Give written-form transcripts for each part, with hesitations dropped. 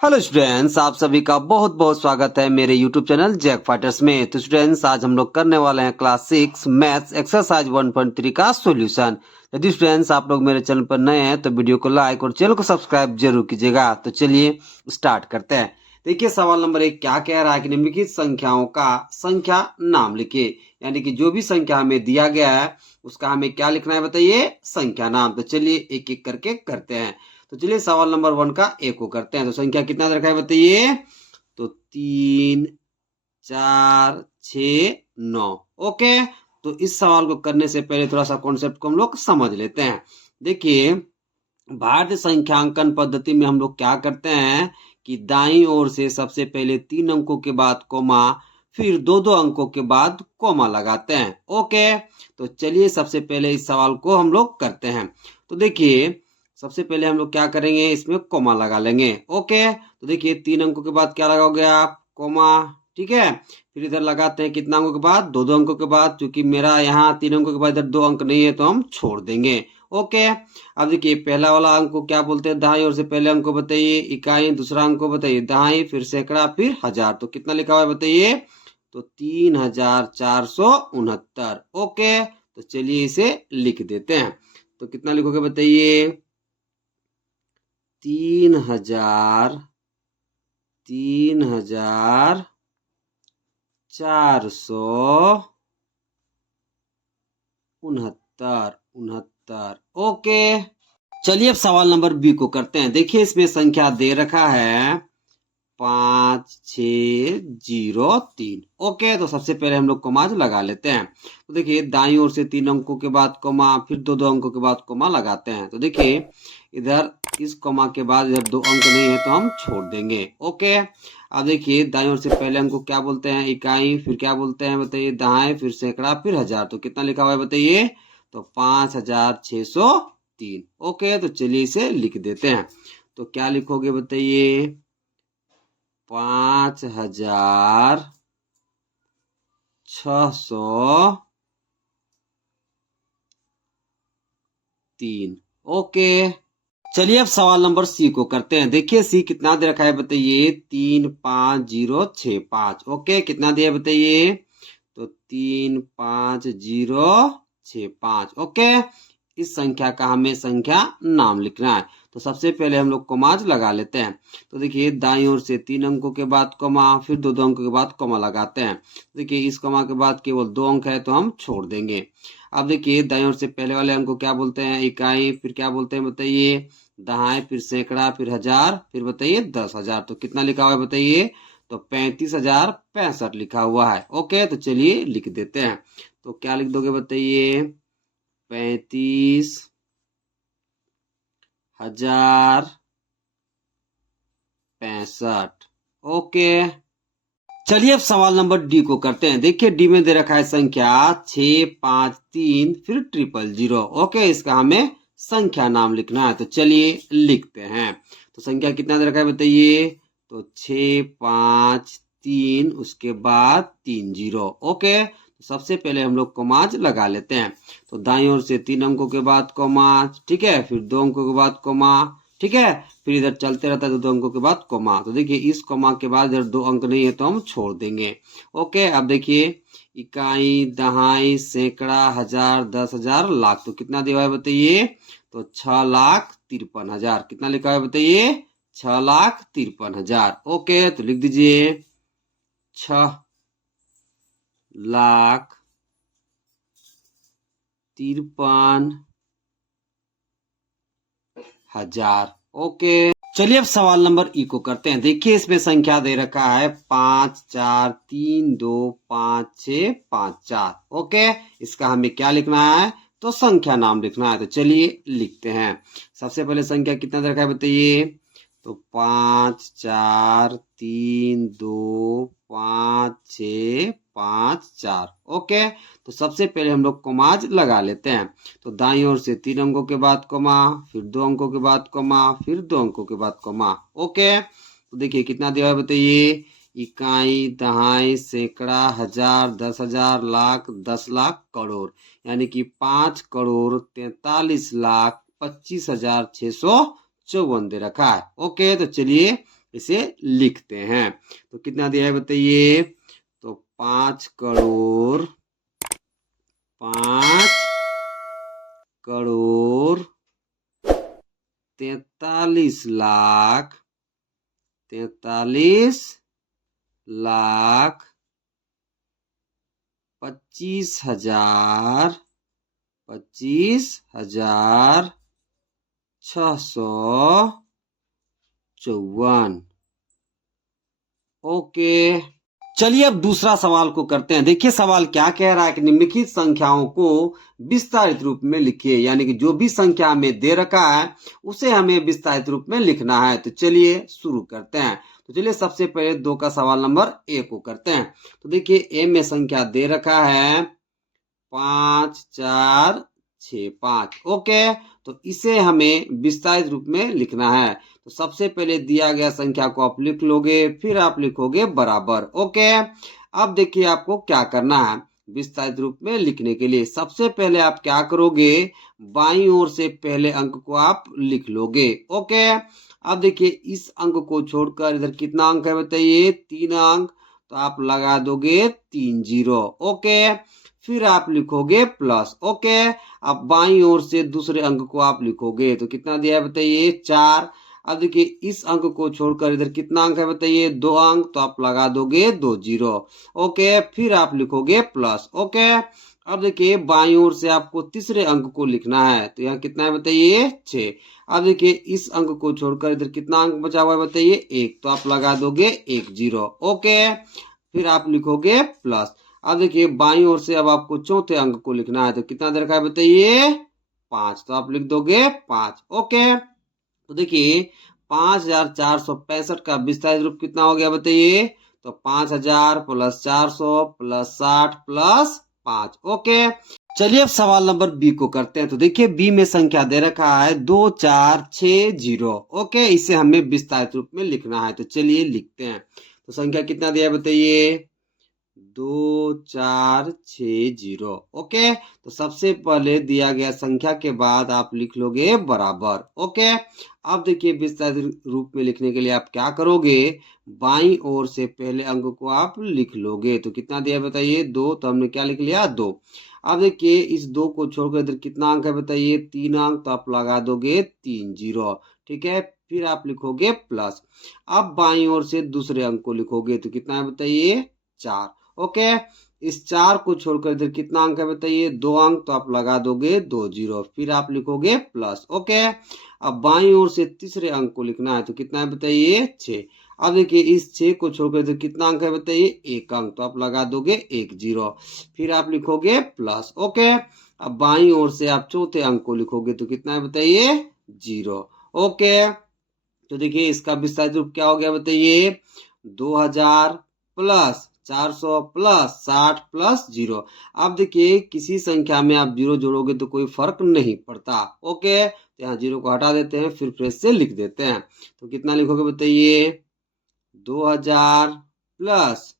Hello students, आप सभी का बहुत बहुत स्वागत है मेरे यूट्यूब चैनल जैक फाइटर्स में। तो स्टूडेंट्स, आज हम लोग करने वाले हैं क्लास 6 मैथ्स एक्सरसाइज 1.3 का सॉल्यूशन। यदि स्टूडेंट्स आप लोग मेरे चैनल पर नए हैं तो वीडियो को लाइक और चैनल को सब्सक्राइब जरूर कीजिएगा। तो चलिए स्टार्ट करते हैं। देखिए सवाल नंबर 1 क्या कह रहा है कि निम्नलिखित संख्याओं का संख्या नाम लिखिए। यानी कि जो भी संख्या हमें दिया गया है उसका हमें क्या लिखना है, बताइए, संख्या नाम। तो चलिए एक एक करके करते हैं। तो चलिए सवाल नंबर 1 का एक को करते हैं। तो संख्या कितना दे रखा है, बताइए। तो 3, 4, 6, 9। ओके, तो इस सवाल को करने से पहले थोड़ा सा कॉन्सेप्ट को हम लोग समझ लेते हैं। देखिए, भारतीय संख्यांकन पद्धति में हम लोग क्या करते हैं कि दाईं ओर से सबसे पहले 3 अंकों के बाद कोमा, फिर 2-2 अंकों के बाद कोमा लगाते हैं। ओके, तो चलिए सबसे पहले इस सवाल को हम लोग करते हैं। तो देखिए, सबसे पहले हम लोग क्या करेंगे, इसमें कोमा लगा लेंगे। ओके, तो देखिए 3 अंकों के बाद क्या लगाओगे आप, कोमा। ठीक है, फिर इधर लगाते हैं कितना अंकों के बाद, 2-2 अंकों के बाद। क्योंकि मेरा यहाँ 3 अंकों के बाद इधर 2 अंक नहीं है तो हम छोड़ देंगे। ओके, अब देखिए पहला वाला अंक को क्या बोलते हैं, दहाई ओर से पहले अंक को बताइए इकाई, दूसरा अंक को बताइए दहाई, फिर सैकड़ा, फिर हजार। तो कितना लिखा हुआ है बताइए, तो 3469। ओके, तो चलिए इसे लिख देते हैं। तो कितना लिखोगे बताइए, 3469। ओके, चलिए अब सवाल नंबर बी को करते हैं। देखिए इसमें संख्या दे रखा है 5603। ओके, तो सबसे पहले हम लोग कोमा लगा लेते हैं। तो देखिए दाईं ओर से 3 अंकों के बाद कोमा, फिर 2-2 अंकों के बाद कोमा लगाते हैं। तो देखिए इधर इस कोमा के बाद इधर 2 अंक नहीं है तो हम छोड़ देंगे। ओके, अब देखिए दाईं ओर से पहले अंक को क्या बोलते हैं, इकाई, फिर क्या बोलते हैं बताइए दहाई, फिर सैकड़ा, फिर हजार। तो कितना लिखा हुआ है बताइए, तो 5603। ओके, तो चलिए इसे लिख देते हैं। तो क्या लिखोगे बताइए, 5603। ओके, चलिए अब सवाल नंबर सी को करते हैं। देखिए सी कितना दे रखा है बताइए, 35065। ओके, कितना दिया है बताइए, तो 35065। ओके, इस संख्या का हमें संख्या नाम लिखना है। तो सबसे पहले हम लोग कोमाज लगा लेते हैं। तो देखिए दाईं ओर से 3 अंकों के बाद कोमा, फिर 2-2 अंकों के बाद कोमा लगाते हैं। देखिए इस कोमा के बाद केवल 2 अंक है तो हम छोड़ देंगे। अब देखिए दाईं ओर से पहले वाले अंक को क्या बोलते हैं, इकाई, फिर क्या बोलते हैं बताइए दहाई, फिर सैकड़ा, फिर हजार, फिर बताइए 10,000। तो कितना लिखा हुआ है बताइए, तो 35,065 लिखा हुआ है। ओके, तो चलिए लिख देते हैं। तो क्या लिख दोगे बताइए, 35,065। ओके, चलिए अब सवाल नंबर डी को करते हैं। देखिए डी में दे रखा है संख्या 653 फिर 000। ओके, इसका हमें संख्या नाम लिखना है। तो चलिए लिखते हैं। तो संख्या कितना दे रखा है बताइए, तो 653 उसके बाद 30। ओके, तो सबसे पहले हम लोग कोमाज लगा लेते हैं। तो दाईं ओर से 3 अंकों के बाद कोमाज, ठीक है, फिर 2 अंकों के बाद कोमा, ठीक है, फिर इधर चलते रहता है 2 अंकों के बाद कोमा। तो देखिए इस कोमा के बाद इधर 2 अंक नहीं है तो हम छोड़ देंगे। ओके, अब देखिए इकाई, दहाई, सैकड़ा, हजार, 10,000, लाख। तो कितना दिया है बताइए, तो 6,53,000। कितना लिखा है बताइए, 6,53,000। ओके, तो लिख दीजिए 6,53,000। ओके, चलिए अब सवाल नंबर ई को करते हैं। देखिए इसमें संख्या दे रखा है 54325654। ओके, इसका हमें क्या लिखना है, तो संख्या नाम लिखना है। तो चलिए लिखते हैं। सबसे पहले संख्या कितना दे रखा है बताइए, तो 54325654। ओके, तो सबसे पहले हम लोग कोमाज लगा लेते हैं। तो दाईं ओर से 3 अंकों के बाद कोमा, फिर 2 अंकों के बाद कोमा, फिर 2 अंकों के बाद कोमा। ओके, तो देखिए कितना दिया है बताइए, इकाई, दहाई, सैकड़ा, हजार, 10,000, लाख, 10 लाख, करोड़। यानी कि 5,43,25,654 दे रखा है। ओके, तो चलिए इसे लिखते हैं। तो कितना दिया है बताइए, तो 5 करोड़ 43 लाख 25,654। ओके, चलिए अब दूसरा सवाल को करते हैं। देखिए सवाल क्या कह रहा है कि निम्नलिखित संख्याओं को विस्तारित रूप में लिखिए, यानी कि जो भी संख्या हमें दे रखा है उसे हमें विस्तारित रूप में लिखना है। तो चलिए शुरू करते हैं। तो चलिए सबसे पहले 2 का सवाल नंबर ए को करते हैं। तो देखिए ए में संख्या दे रखा है 5, 4, 6, 5। ओके, तो इसे हमें विस्तारित रूप में लिखना है। तो सबसे पहले दिया गया संख्या को आप लिख लोगे, फिर आप लिखोगे बराबर। ओके, अब देखिए आपको क्या करना है विस्तारित रूप में लिखने के लिए। सबसे पहले आप क्या करोगे, बाईं ओर से पहले अंक को आप लिख लोगे। ओके, अब देखिए इस अंक को छोड़कर इधर कितना अंक है बताइए, 3 अंक। तो आप लगा दोगे 3 जीरो। ओके, फिर आप लिखोगे प्लस। ओके, अब बाईं ओर से दूसरे अंक को आप लिखोगे। तो कितना दिया है बताइए, 4। अब देखिए इस अंक को छोड़कर इधर कितना अंक है बताइए, 2 अंक। तो आप लगा दोगे 2 जीरो। ओके, फिर आप लिखोगे प्लस। ओके, अब देखिए बाईं ओर से आपको तीसरे अंक को लिखना है। तो यहाँ कितना है बताइए, 6। अब देखिए इस अंक को छोड़कर इधर कितना अंक बचा हुआ है बताइए, 1। तो आप लगा दोगे 1 जीरो। ओके, फिर आप लिखोगे प्लस। अब देखिए बाईं ओर से अब आपको चौथे अंक को लिखना है। तो कितना दे रखा है बताइए, 5। तो आप लिख दोगे 5। ओके, तो देखिए 5,465 का विस्तारित रूप कितना हो गया बताइए, तो 5,000 प्लस 400 प्लस 60 प्लस 5। ओके, चलिए अब सवाल नंबर बी को करते हैं। तो देखिए बी में संख्या दे रखा है 2460। ओके, इसे हमें विस्तारित रूप में लिखना है। तो चलिए लिखते हैं। तो संख्या कितना दिया है बताइए, 2460। ओके, तो सबसे पहले दिया गया संख्या के बाद आप लिख लोगे बराबर। ओके, अब देखिए विस्तारित रूप में लिखने के लिए आप क्या करोगे, बाईं ओर से पहले अंक को आप लिख लोगे। तो कितना दिया बताइए, 2। तो हमने क्या लिख लिया, 2। अब देखिए इस 2 को छोड़कर इधर कितना अंक है बताइए, 3 अंक। तो आप लगा दोगे 3 जीरो। ठीक है, फिर आप लिखोगे प्लस। अब बाईं ओर से दूसरे अंक को लिखोगे। तो कितना है बताइए, 4। ओके, इस 4 को छोड़कर इधर कितना अंक है बताइए, 2 अंक। तो आप लगा दोगे 2 जीरो। फिर आप लिखोगे प्लस। ओके, अब बाईं ओर से तीसरे अंक को लिखना है। तो कितना है बताइए, 6। अब देखिए इस 6 को छोड़कर इधर कितना अंक है बताइए, 1 अंक। तो आप लगा दोगे 1 जीरो। फिर आप लिखोगे प्लस। ओके, अब बाईं ओर से आप चौथे अंक को लिखोगे। तो कितना है बताइए, 0। ओके, तो देखिए इसका विस्तारित रूप क्या हो गया बताइए, 2000 प्लस 400 प्लस 60 प्लस 0। अब देखिए किसी संख्या में आप 0 जोड़ोगे तो कोई फर्क नहीं पड़ता। ओके, तो यहाँ 0 को हटा देते हैं, फिर फ्रेश से लिख देते हैं। तो कितना लिखोगे बताइए, 2000 प्लस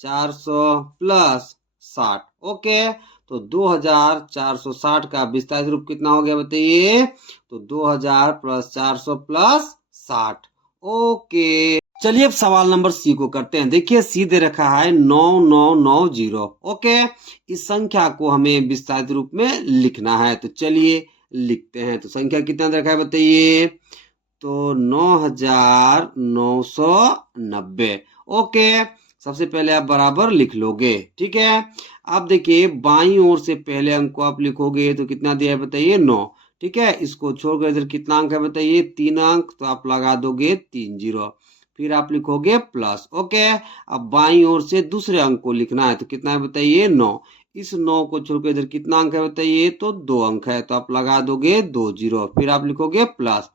400 प्लस 60। ओके, तो 2460 का विस्तारित रूप कितना हो गया बताइए, तो 2000 प्लस 400 प्लस 60। ओके, चलिए अब सवाल नंबर सी को करते हैं। देखिए सी दे रखा है 9990। ओके, इस संख्या को हमें विस्तारित रूप में लिखना है। तो चलिए लिखते हैं। तो संख्या कितना दे रखा है बताइए, तो 9990। ओके, सबसे पहले आप बराबर लिख लोगे। ठीक है, अब देखिए बाईं ओर से पहले अंक को आप लिखोगे। तो कितना दिया है बताइए, 9। ठीक है, इसको छोड़कर इधर कितना अंक है बताइए, 3 अंक। तो आप लगा दोगे 3 जीरो। फिर आप लिखोगे प्लस। ओके, अब बाईं ओर से दूसरे अंक को लिखना है। तो कितना है बताइए, 9। इस 9 को छोड़कर इधर कितना अंक है बताइए, तो 2 अंक है। तो आप लगा दोगे 2 जीरो। फिर आप लिखोगे प्लस।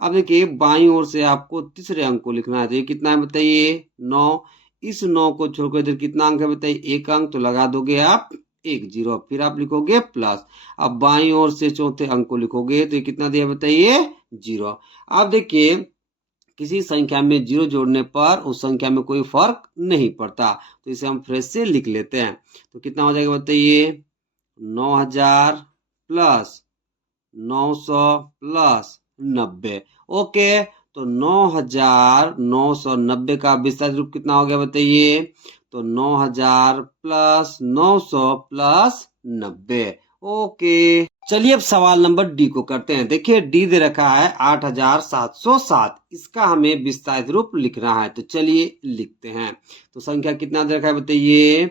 अब देखिए बाईं ओर से आपको तीसरे अंक को लिखना है। तो ये कितना है बताइए, 9। इस 9 को छोड़कर इधर कितना अंक है बताइए, 1 अंक। तो लगा दोगे आप 1 जीरो। फिर आप लिखोगे प्लस। अब बाईं ओर से चौथे अंक को लिखोगे। तो ये कितना दिया बताइए, 0। अब देखिए किसी संख्या में 0 जोड़ने पर उस संख्या में कोई फर्क नहीं पड़ता। तो इसे हम फ्रेश से लिख लेते हैं। तो कितना हो जाएगा बताइए, 9000 प्लस 900 प्लस 90। ओके, तो 9,990 का विस्तारित रूप कितना हो गया बताइए? तो 9,000 प्लस 900 प्लस 90। ओके, चलिए अब सवाल नंबर डी को करते हैं। देखिए डी दे रखा है 8,707, इसका हमें विस्तारित रूप लिखना है। तो चलिए लिखते हैं। तो संख्या कितना दे रखा है बताइए?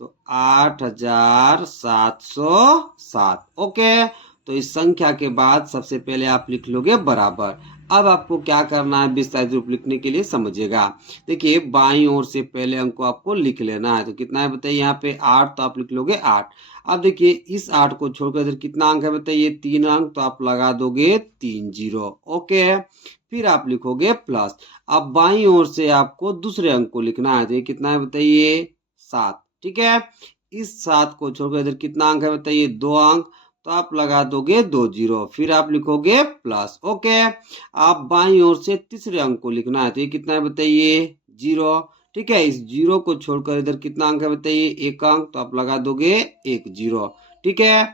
तो 8,707। ओके, तो इस संख्या के बाद सबसे पहले आप लिख लोगे बराबर। अब आपको क्या करना है विस्तारित रूप लिखने के लिए, समझिएगा। देखिए बाईं ओर से पहले अंक को आपको लिख लेना है। तो कितना है बताइए? यहाँ पे 8, तो आप लिख लोगे 8। अब देखिए इस 8 को छोड़कर इधर कितना अंक है बताइए? 3 अंक, तो आप लगा दोगे 3 जीरो। ओके, फिर आप लिखोगे प्लस। अब बाईं ओर से आपको दूसरे अंक को लिखना है। तो ये कितना है बताइए? 7। ठीक है, इस 7 को छोड़कर इधर कितना अंक है बताइए? 2 अंक, तो आप लगा दोगे 2 जीरो। फिर आप लिखोगे प्लस। ओके, आप बाईं ओर से तीसरे अंक को लिखना है। तो ये कितना है बताइए? 0। ठीक है, इस 0 को छोड़कर इधर कितना अंक है बताइए? 1 अंक, तो आप लगा दोगे 1 जीरो। ठीक है,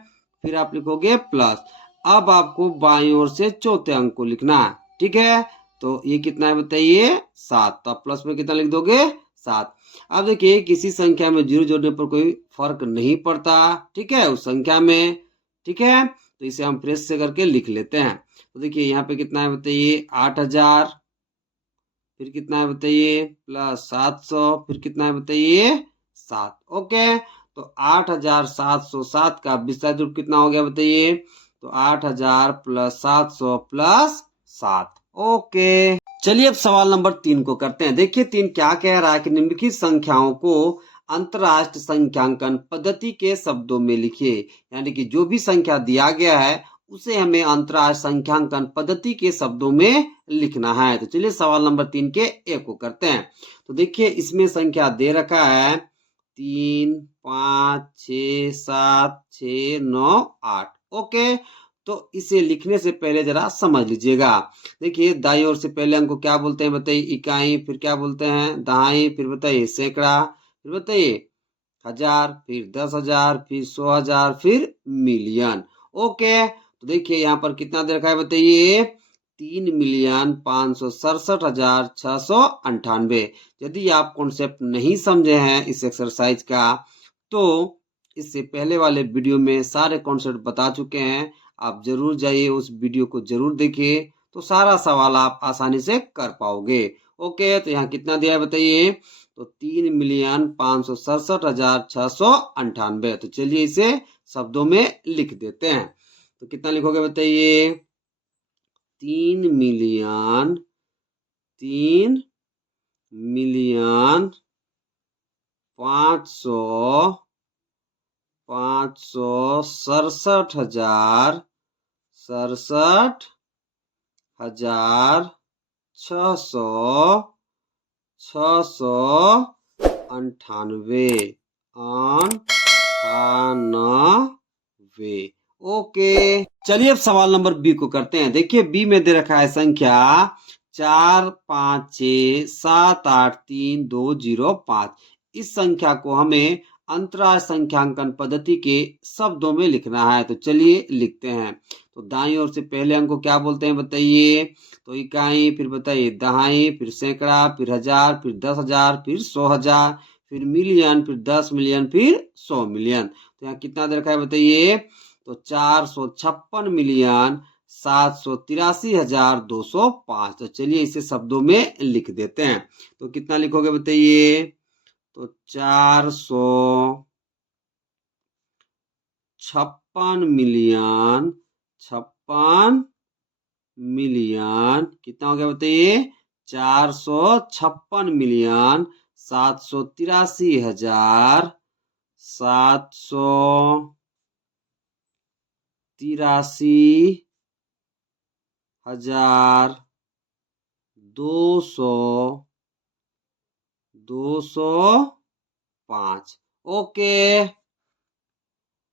फिर आप लिखोगे प्लस। अब आपको बाईं ओर से चौथे अंक को लिखना है। ठीक है, तो ये कितना है बताइए? 7। तो आप प्लस में कितना लिख दोगे? 7। अब देखिए किसी संख्या में 0 जोड़ने पर कोई फर्क नहीं पड़ता, ठीक है, उस संख्या में। ठीक है, तो इसे हम प्रेस से करके लिख लेते हैं। तो देखिए यहाँ पे कितना है बताइए? 8,000, फिर कितना है बताइए? प्लस 700, फिर कितना है बताइए? 7। ओके, तो 8,707 का विस्तारित रूप कितना हो गया बताइए? तो 8,000 प्लस 700 प्लस 7। ओके, चलिए अब सवाल नंबर 3 को करते हैं। देखिए 3 क्या कह रहा है कि निम्नलिखित संख्याओं को अंतरराष्ट्रीय संख्यांकन पद्धति के शब्दों में लिखिए। यानी कि जो भी संख्या दिया गया है उसे हमें अंतरराष्ट्रीय संख्यांकन पद्धति के शब्दों में लिखना है। तो चलिए सवाल नंबर 3 के ए को करते हैं। तो देखिए इसमें संख्या दे रखा है 3, 5, 6, 7, 6, 9, 8। ओके, तो इसे लिखने से पहले जरा समझ लीजिएगा। देखिए दाई ओर से पहले अंक को क्या बोलते हैं बताइए? इकाई, फिर क्या बोलते हैं? दहाई, फिर बताइए सैकड़ा, फिर बताइए 1000, फिर 10,000, फिर 100,000, फिर मिलियन। ओके, तो देखिए यहाँ पर कितना दे रखा है बताइए? 3,567,698। यदि आप कॉन्सेप्ट नहीं समझे हैं इस एक्सरसाइज का, तो इससे पहले वाले वीडियो में सारे कॉन्सेप्ट बता चुके हैं। आप जरूर जाइए, उस वीडियो को जरूर देखिए, तो सारा सवाल आप आसानी से कर पाओगे। ओके, तो यहाँ कितना दिया है बताइए? तो 3,567,698। तो चलिए इसे शब्दों में लिख देते हैं। तो कितना लिखोगे बताइए? 3,000,000 567,698 98। ओके, चलिए अब सवाल नंबर बी को करते हैं। देखिए बी में दे रखा है संख्या 456783205। इस संख्या को हमें अंतरराष्ट्रीय संख्यांकन पद्धति के शब्दों में लिखना है। तो चलिए लिखते हैं। तो दाईं ओर से पहले अंक को क्या बोलते हैं बताइए? तो इकाई, फिर बताइए दहाई, फिर सैकड़ा, फिर 1000, फिर 10,000, फिर 100,000, फिर मिलियन, फिर 10 मिलियन, फिर 100 मिलियन। तो यहाँ कितना दे रखा है बताइए? तो 456,783,205। तो चलिए इसे शब्दों में लिख देते हैं। तो कितना लिखोगे बताइए? तो 456,056,000,000 कितना हो गया बताइए? 486,083,205। ओके,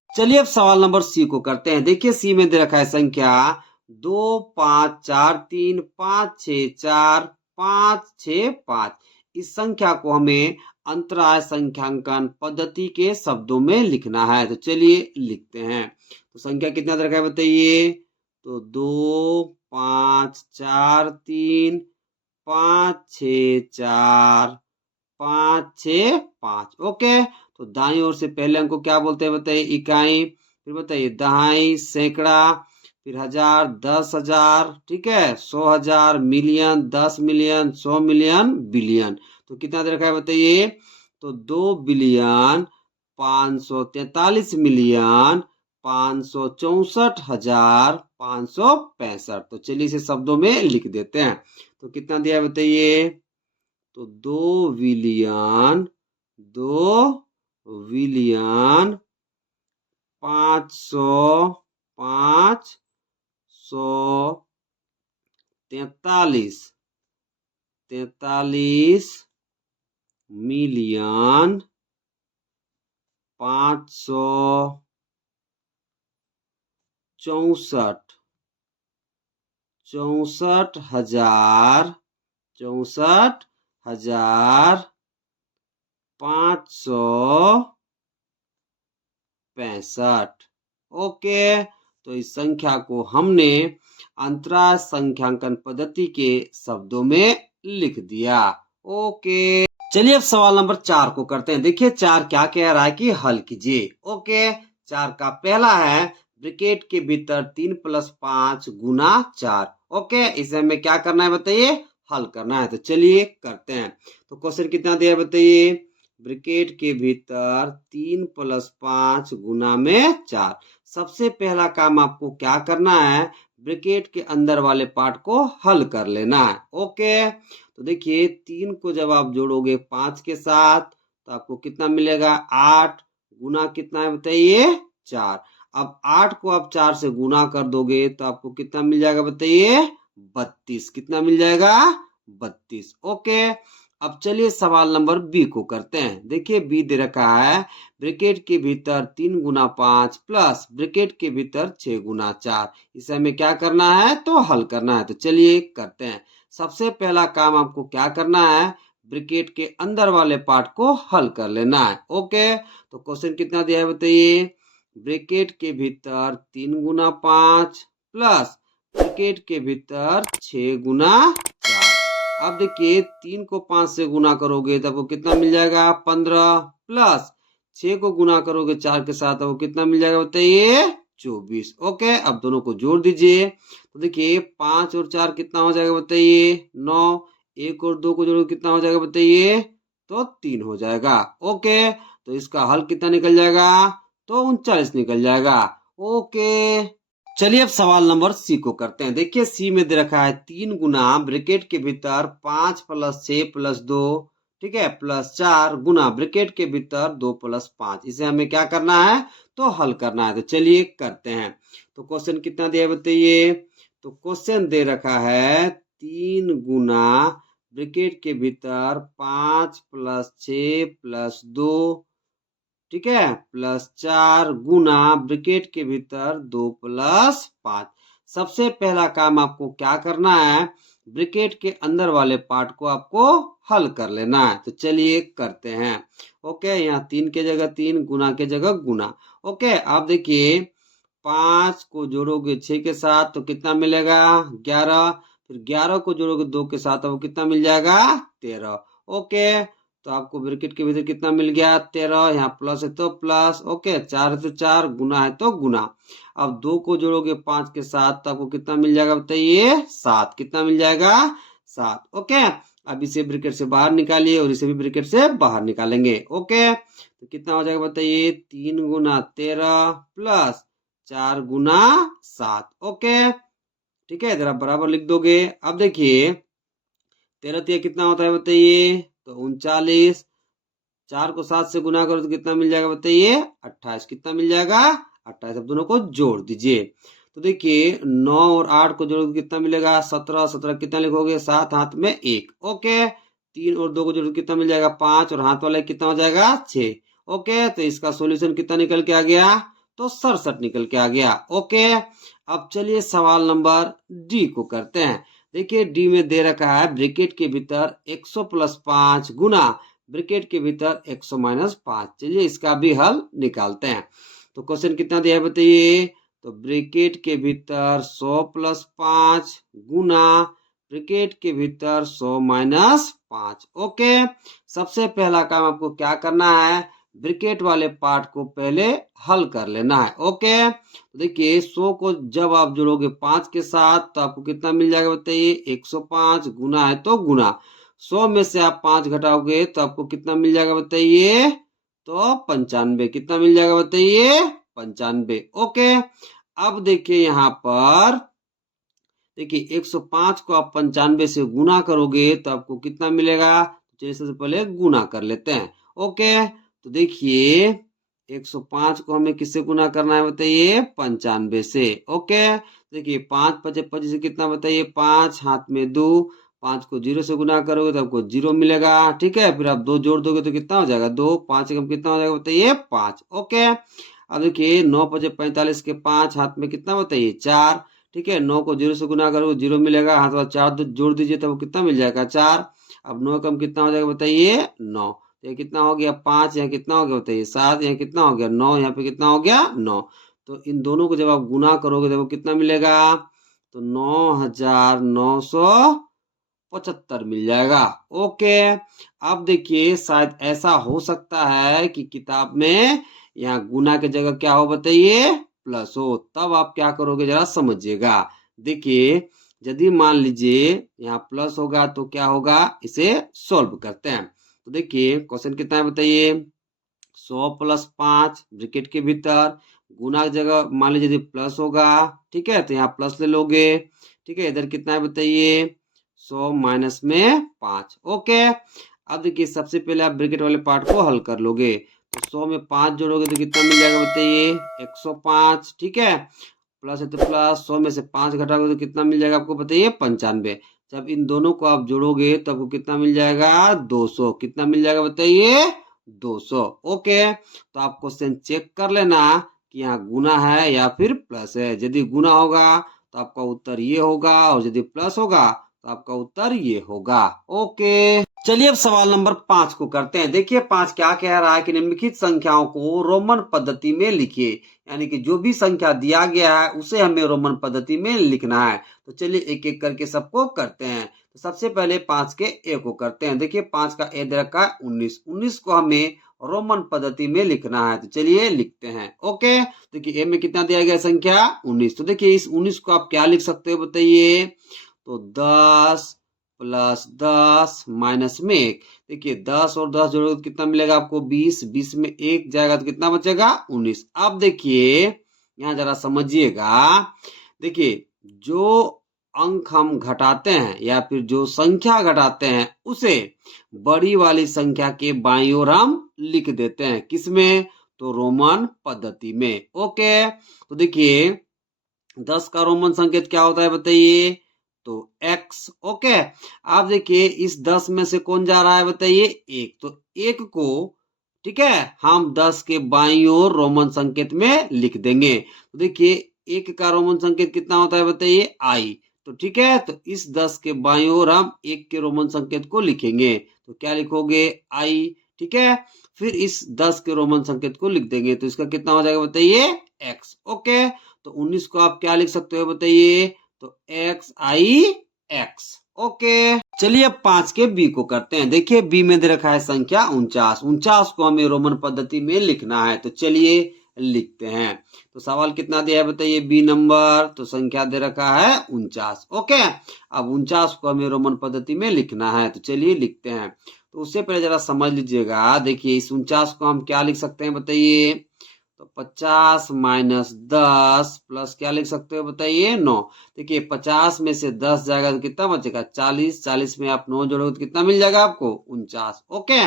चलिए अब सवाल नंबर सी को करते हैं। देखिए सी में दे रखा है संख्या 25435645665। इस संख्या को हमें अंतरराष्ट्रीय संख्यांकन पद्धति के शब्दों में लिखना है। तो चलिए लिखते हैं। तो संख्या कितना दे रखा है बताइए? तो 2 5 4 3 5 6 4 5 6 5। ओके, तो दाईं ओर से पहले अंक को क्या बोलते हैं बताइए? इकाई। फिर बताइए दहाई, सैकड़ा, फिर हजार, 10,000, ठीक है, 100,000, मिलियन, 10 मिलियन, 100 मिलियन, बिलियन। तो कितना दे रखा है बताइए? तो 2,543,मिलियन 564,565। तो चलिए इसे शब्दों में लिख देते हैं। तो कितना दिया है बताइए? तो 2 बिलियन 543,मिलियन 64,565। ओके, तो इस संख्या को हमने अंतराल संख्यांकन पद्धति के शब्दों में लिख दिया। ओके, चलिए अब सवाल नंबर 4 को करते हैं। देखिए 4 क्या कह रहा है कि हल कीजिए। ओके, 4 का पहला है ब्रैकेट के भीतर 3 + 5 × 4। ओके, इसे हमें क्या करना है बताइए? हल करना है। तो चलिए करते हैं। तो क्वेश्चन कितना दिया है बताइए? ब्रैकेट के भीतर 3 + 5 × 4। सबसे पहला काम आपको क्या करना है? ब्रैकेट के अंदर वाले पार्ट को हल कर लेना है। ओके, तो देखिए 3 को जब आप जोड़ोगे 5 के साथ तो आपको कितना मिलेगा? 8 गुना कितना है बताइए? 4। अब 8 को आप 4 से गुना कर दोगे तो आपको कितना मिल जाएगा बताइए? 32। कितना मिल जाएगा? 32। ओके, अब चलिए सवाल नंबर बी को करते हैं। देखिए बी दे रखा है ब्रैकेट के भीतर 3 × 5 प्लस ब्रैकेट के भीतर 6 × 4। इसे हमें क्या करना है? तो हल करना है। तो चलिए करते हैं। सबसे पहला काम आपको क्या करना है? ब्रैकेट के अंदर वाले पार्ट को हल कर लेना है। ओके, तो क्वेश्चन कितना दिया है बताइए? ब्रैकेट के भीतर 3 × 5 प्लस ब्रैकेट के भीतर 6 × 4। अब देखिए 3 को 5 से गुना करोगे तो आपको कितना मिल जाएगा? 15 प्लस 6 को गुना करोगे 4 के साथ आपको कितना मिल जाएगा बताइए? 24। ओके, अब दोनों को जोड़ दीजिए। तो देखिए 5 और 4 कितना हो जाएगा बताइए? 9। 1 और 2 को जोड़ो कितना हो जाएगा बताइए? तो 3 हो जाएगा। ओके, तो इसका हल कितना निकल जाएगा? तो 39 निकल जाएगा। ओके, चलिए अब सवाल नंबर सी को करते हैं। देखिए सी में दे रखा है 3 गुना ब्रैकेट के भीतर 5 + 6 + 2, ठीक है, +4 गुना ब्रैकेट के भीतर 2 + 5। इसे हमें क्या करना है? तो हल करना है। तो चलिए करते हैं। तो क्वेश्चन कितना दिया बताइए? तो क्वेश्चन दे रखा है 3 गुना ब्रैकेट के भीतर 5 + 6 + 2, ठीक है, +4 गुना ब्रैकेट के भीतर 2 + 5। सबसे पहला काम आपको क्या करना है? ब्रैकेट के अंदर वाले पार्ट को आपको हल कर लेना है। तो चलिए करते हैं। ओके, यहाँ 3 के जगह 3, गुना के जगह गुना। ओके, आप देखिए 5 को जोड़ोगे 6 के साथ तो कितना मिलेगा? 11। फिर 11 को जोड़ोगे 2 के साथ आपको कितना मिल जाएगा? 13। ओके, तो आपको ब्रैकेट के भीतर कितना मिल गया? 13। यहाँ प्लस है तो प्लस। ओके, 4 है तो 4, गुना है तो गुना। अब 2 को जोड़ोगे 5 के साथ तो आपको कितना मिल जाएगा बताइए? 7। कितना मिल जाएगा? 7। ओके, अब इसे ब्रैकेट से बाहर निकालिए और इसे भी ब्रैकेट से बाहर निकालेंगे। ओके, तो कितना हो जाएगा बताइए? 3 × 13 प्लस 4 × 7। ओके, ठीक है, इधर आप बराबर लिख दोगे। अब देखिए 13 कितना होता है बताइए? तो 39। 4 को 7 से गुना करो तो कितना मिल जाएगा बताइए? 28। कितना मिल जाएगा? 28। अब दोनों को जोड़ दीजिए। तो देखिए 9 और 8 को जोड़ो तो कितना मिलेगा? 17। 17 कितना लिखोगे? 7, हाथ में 1। ओके, 3 और 2 को जोड़ो तो कितना मिल जाएगा? 5 और हाथ वाले कितना हो जाएगा? 6। ओके, तो इसका सोल्यूशन कितना निकल के आ गया? तो 67 निकल के आ गया। ओके, अब चलिए सवाल नंबर डी को करते हैं। देखिए डी में दे रखा है ब्रैकेट के भीतर 100 + 5 गुना ब्रैकेट के भीतर 100 - 5। चलिए इसका भी हल निकालते हैं। तो क्वेश्चन कितना दिया है बताइए? तो ब्रैकेट के भीतर 100 प्लस 5 गुना ब्रैकेट के भीतर 100 माइनस 5। ओके, सबसे पहला काम आपको क्या करना है, ब्रैकेट वाले पार्ट को पहले हल कर लेना है। ओके, तो देखिए 100 को जब आप जोड़ोगे 5 के साथ तो आपको कितना मिल जाएगा बताइए, 105 गुना है तो गुना, 100 में से आप 5 घटाओगे तो आपको कितना मिल जाएगा बताइए, तो 95। कितना मिल जाएगा बताइए, 95। ओके, अब देखिए यहाँ पर देखिए 105 को आप 95 से गुना करोगे तो आपको कितना मिलेगा, चलिए सबसे पहले गुना कर लेते हैं। ओके, तो देखिए 105 को हमें किससे गुना करना है बताइए, 95 से। ओके, देखिए 5 पचे 25 से कितना बताइए, 5 हाथ में 2, 5 को 0 से गुना करोगे तो आपको 0 मिलेगा। ठीक है, फिर आप 2 जोड़ दोगे तो कितना हो जाएगा, 2, 5 एकम कितना हो जाएगा बताइए, 5। ओके, अब देखिए 9 पचे 45 के 5 हाथ में कितना बताइए, 4। ठीक है, 9 को 0 से गुना करोगे 0 मिलेगा, हाथ वाला 4 जोड़ दीजिए तो कितना मिल जाएगा, 4। अब 9 कम कितना हो जाएगा बताइए, 9। ये कितना हो गया, 5, यहाँ कितना हो गया बताइए, 7, यहाँ कितना हो गया, 9, यहाँ पे कितना हो गया, 9। तो इन दोनों को जब आप गुना करोगे तो कितना मिलेगा, तो 9,975 मिल जाएगा। ओके, अब देखिए शायद ऐसा हो सकता है कि किताब में यहाँ गुना की जगह क्या हो बताइए, प्लस हो, तब आप क्या करोगे जरा समझिएगा। देखिए यदि मान लीजिए यहाँ प्लस होगा तो क्या होगा, इसे सॉल्व करते हैं। तो देखिए क्वेश्चन कितना है बताइए, 100 प्लस 5 ब्रैकेट के भीतर गुना की जगह मान लीजिए यदि प्लस होगा, ठीक है, तो यहाँ प्लस ले लोगे। ठीक है, इधर कितना है बताइए, 100 माइनस में 5। ओके, अब देखिए सबसे पहले आप ब्रैकेट वाले पार्ट को हल कर लोगे, तो 100 में 5 जोड़ोगे तो कितना मिल जाएगा बताइए, 105। ठीक है, प्लस है तो प्लस, 100 में से 5 घटाओगे तो कितना मिल जाएगा आपको बताइए, 95। जब इन दोनों को आप जोड़ोगे तो आपको कितना मिल जाएगा, 200। कितना मिल जाएगा बताइए, 200। ओके, तो आप क्वेश्चन चेक कर लेना कि यहाँ गुना है या फिर प्लस है। यदि गुना होगा तो आपका उत्तर ये होगा, और यदि प्लस होगा तो आपका उत्तर ये होगा। ओके, चलिए अब सवाल नंबर 5 को करते हैं। देखिए 5 क्या कह रहा है कि निम्नलिखित संख्याओं को रोमन पद्धति में लिखिए, यानी कि जो भी संख्या दिया गया है उसे हमें रोमन पद्धति में लिखना है। तो चलिए एक एक करके सबको करते हैं। तो सबसे पहले 5 के ए को करते हैं। देखिए 5 का ए दे रखा है 19, 19 को हमें रोमन पद्धति में लिखना है। तो चलिए लिखते हैं। ओके, देखिए ए में कितना दिया गया संख्या, 19। तो देखिए इस 19 को आप क्या लिख सकते हो बताइए, तो 10 प्लस 10 माइनस में 1। देखिए 10 और 10 जोड़ोगे तो कितना मिलेगा आपको, 20, 20 में 1 जाएगा तो कितना बचेगा, 19। अब देखिए यहाँ जरा समझिएगा, देखिए जो अंक हम घटाते हैं या फिर जो संख्या घटाते हैं उसे बड़ी वाली संख्या के बाईं ओर हम लिख देते हैं, किसमें, तो रोमन पद्धति में। ओके, तो देखिए 10 का रोमन संकेत क्या होता है बताइए, तो x। ओके, आप देखिए इस 10 में से कौन जा रहा है बताइए, 1। तो 1 को, ठीक है, हम 10 के बाईं ओर रोमन संकेत में लिख देंगे। तो देखिए 1 का रोमन संकेत कितना होता है बताइए, i। तो ठीक है, तो इस 10 के बाईं ओर हम 1 के रोमन संकेत को लिखेंगे। तो क्या लिखोगे, i। ठीक है, फिर इस 10 के रोमन संकेत को लिख देंगे तो इसका कितना हो जाएगा बताइए, x। ओके, तो 19 को आप क्या लिख सकते हो बताइए, तो XIX। ओके, चलिए अब 5 के बी को करते हैं। देखिए बी में दे रखा है संख्या 49, 49 को हमें रोमन पद्धति में लिखना है। तो चलिए लिखते हैं। तो सवाल कितना दिया है बताइए, बी नंबर, तो संख्या दे रखा है 49। ओके, अब 49 को हमें रोमन पद्धति में लिखना है। तो चलिए लिखते हैं। तो उससे पहले जरा समझ लीजिएगा, देखिए इस 49 को हम क्या लिख सकते हैं बताइए, तो 50 माइनस 10 प्लस क्या लिख सकते हो बताइए, 9। देखिए 50 में से 10 जाएगा तो कितना बचेगा, 40, 40 में आप 9 जोड़ोगे तो कितना मिल जाएगा आपको, 49। ओके,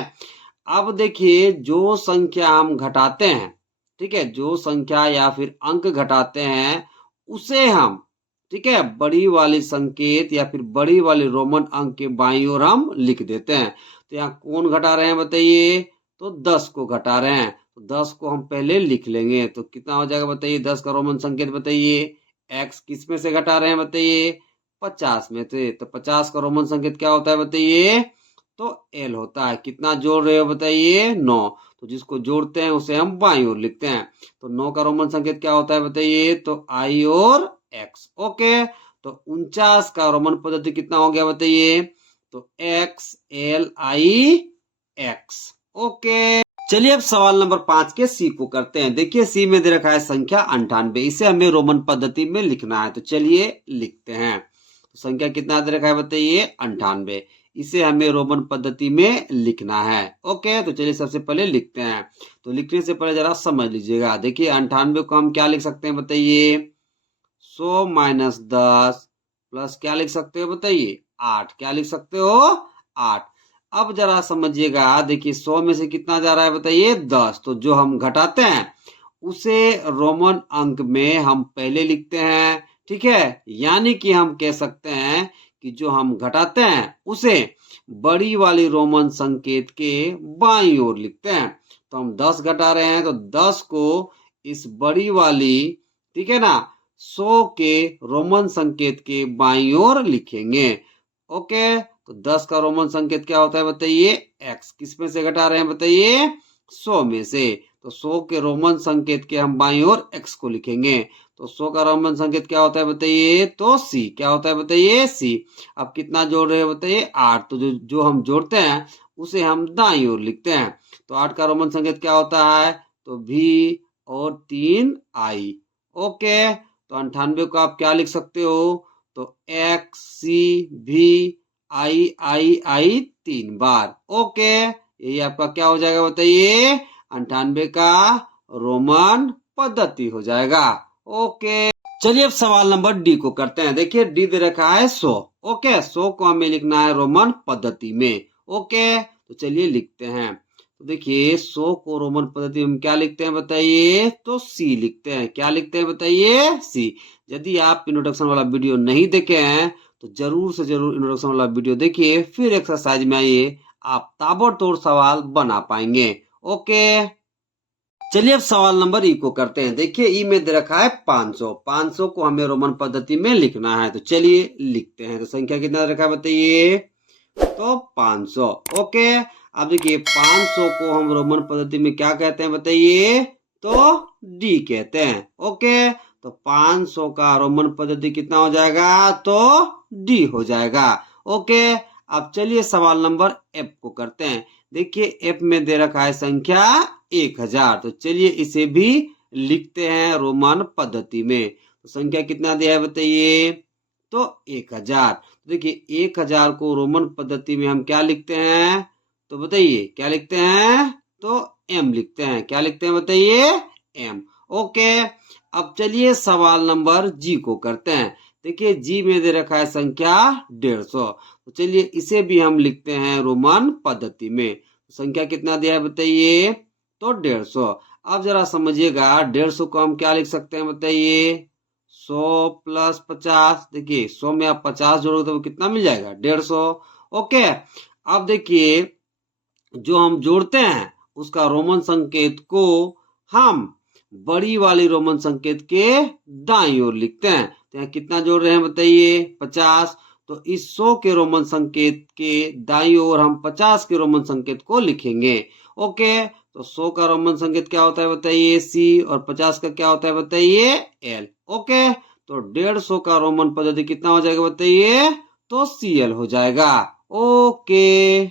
अब देखिए जो संख्या हम घटाते हैं, ठीक है, जो संख्या या फिर अंक घटाते हैं उसे हम, ठीक है, बड़ी वाली संकेत या फिर बड़ी वाली रोमन अंक के बाईं ओर हम लिख देते हैं। तो यहाँ कौन घटा रहे हैं बताइए, तो 10 को घटा रहे हैं। तो 10 को हम पहले लिख लेंगे। तो कितना हो जाएगा बताइए, 10 का रोमन संकेत बताइए, x किस में से घटा रहे हैं बताइए, 50 में से। तो 50 का रोमन संकेत क्या होता है बताइए, तो l होता है। कितना जोड़ रहे हो बताइए, 9। तो जिसको जोड़ते हैं उसे हम बाईं ओर लिखते हैं। तो 9 का रोमन संकेत क्या होता है बताइए? तो आई और एक्स। ओके, तो 49 का रोमन पद्धति कितना हो गया बताइए? तो x L I x. Okay, चलिए अब सवाल नंबर 5 के सी को करते हैं। देखिए सी में दे रखा है संख्या 98, इसे हमें रोमन पद्धति में लिखना है। तो चलिए लिखते हैं। तो संख्या कितना दे रखा है बताइए? 98, इसे हमें रोमन पद्धति में लिखना है। ओके, तो चलिए सबसे पहले लिखते हैं। तो लिखने से पहले जरा समझ लीजिएगा। देखिए 98 को हम क्या लिख सकते हैं बताइए? 100 माइनस 10 प्लस क्या लिख सकते हो बताइए? 8। क्या लिख सकते हो? 8। अब जरा समझिएगा, देखिए 100 में से कितना जा रहा है बताइए? 10। तो जो हम घटाते हैं उसे रोमन अंक में हम पहले लिखते हैं, ठीक है। यानी कि हम कह सकते हैं कि जो हम घटाते हैं उसे बड़ी वाली रोमन संकेत के बाईं ओर लिखते हैं। तो हम 10 घटा रहे हैं तो 10 को इस बड़ी वाली, ठीक है ना, 100 के रोमन संकेत के बाईं ओर लिखेंगे। ओके, तो 10 का रोमन संकेत क्या होता है बताइए? एक्स। किस में से घटा रहे हैं बताइए? 100 में से। तो 100 के रोमन संकेत के हम बाईं ओर एक्स को लिखेंगे। तो 100 का रोमन संकेत क्या होता है बताइए? तो सी। क्या होता है बताइए? सी। अब कितना जोड़ रहे हैं बताइए? 8। तो जो हम जोड़ते हैं उसे हम दाईं ओर लिखते हैं। तो 8 का रोमन संकेत क्या होता है? तो भी और 3 आई। ओके, तो 98 को आप क्या लिख सकते हो? तो एक्स सी भी आई आई आई 3 बार। ओके, यही आपका क्या हो जाएगा बताइए? 98 का रोमन पद्धति हो जाएगा। ओके, चलिए अब सवाल नंबर डी को करते हैं। देखिए डी दे रखा है 100। ओके, 100 को हमें लिखना है रोमन पद्धति में। ओके, तो चलिए लिखते हैं। तो देखिए 100 को रोमन पद्धति में क्या लिखते हैं बताइए? तो सी लिखते हैं। क्या लिखते हैं बताइए? सी। यदि आप इंट्रोडक्शन वाला वीडियो नहीं देखे हैं तो जरूर से जरूर इंट्रोडक्शन वाला वीडियो देखिए, फिर एक्सरसाइज में आइए, आप ताबड़तोड़ सवाल बना पाएंगे। ओके, चलिए अब सवाल नंबर ई को करते हैं। देखिए ई में दे रखा है 500। 500 को हमें रोमन पद्धति में लिखना है। तो चलिए लिखते हैं। तो संख्या कितना रखा है बताइए? तो 500। ओके, अब देखिए 500 को हम रोमन पद्धति में क्या कहते हैं बताइए? तो डी कहते हैं। ओके, तो 500 का रोमन पद्धति कितना हो जाएगा? तो डी हो जाएगा। ओके, अब चलिए सवाल नंबर एफ को करते हैं। देखिए एफ में दे रखा है संख्या 1000। तो चलिए इसे भी लिखते हैं रोमन पद्धति में। तो संख्या कितना दिया है बताइए? तो 1000। देखिए 1000 को रोमन पद्धति में हम क्या लिखते हैं? तो बताइए क्या लिखते हैं? तो एम लिखते हैं। क्या लिखते हैं बताइए? एम। ओके, अब चलिए सवाल नंबर जी को करते हैं। देखिए जी में दे रखा है संख्या 150। तो चलिए इसे भी हम लिखते हैं रोमन पद्धति में। संख्या कितना दिया है बताइए? तो 150। अब जरा समझिएगा 150 को हम क्या लिख सकते हैं बताइए? 100 प्लस 50। देखिए 100 में आप 50 जोड़ोगे तो कितना मिल जाएगा? 150। ओके, अब देखिए जो हम जोड़ते हैं उसका रोमन संकेत को हम बड़ी वाली रोमन संकेत के दाईं ओर लिखते हैं। तो यहाँ कितना जोड़ रहे हैं बताइए? 50। तो इस 100 के रोमन संकेत के दाईं ओर हम 50 के रोमन संकेत को लिखेंगे। ओके, तो 100 का रोमन संकेत क्या होता है बताइए? सी। और 50 का क्या होता है बताइए? एल। ओके, तो 150 का रोमन पद्धति कितना हो जाएगा बताइए? तो सी एल हो जाएगा। ओके।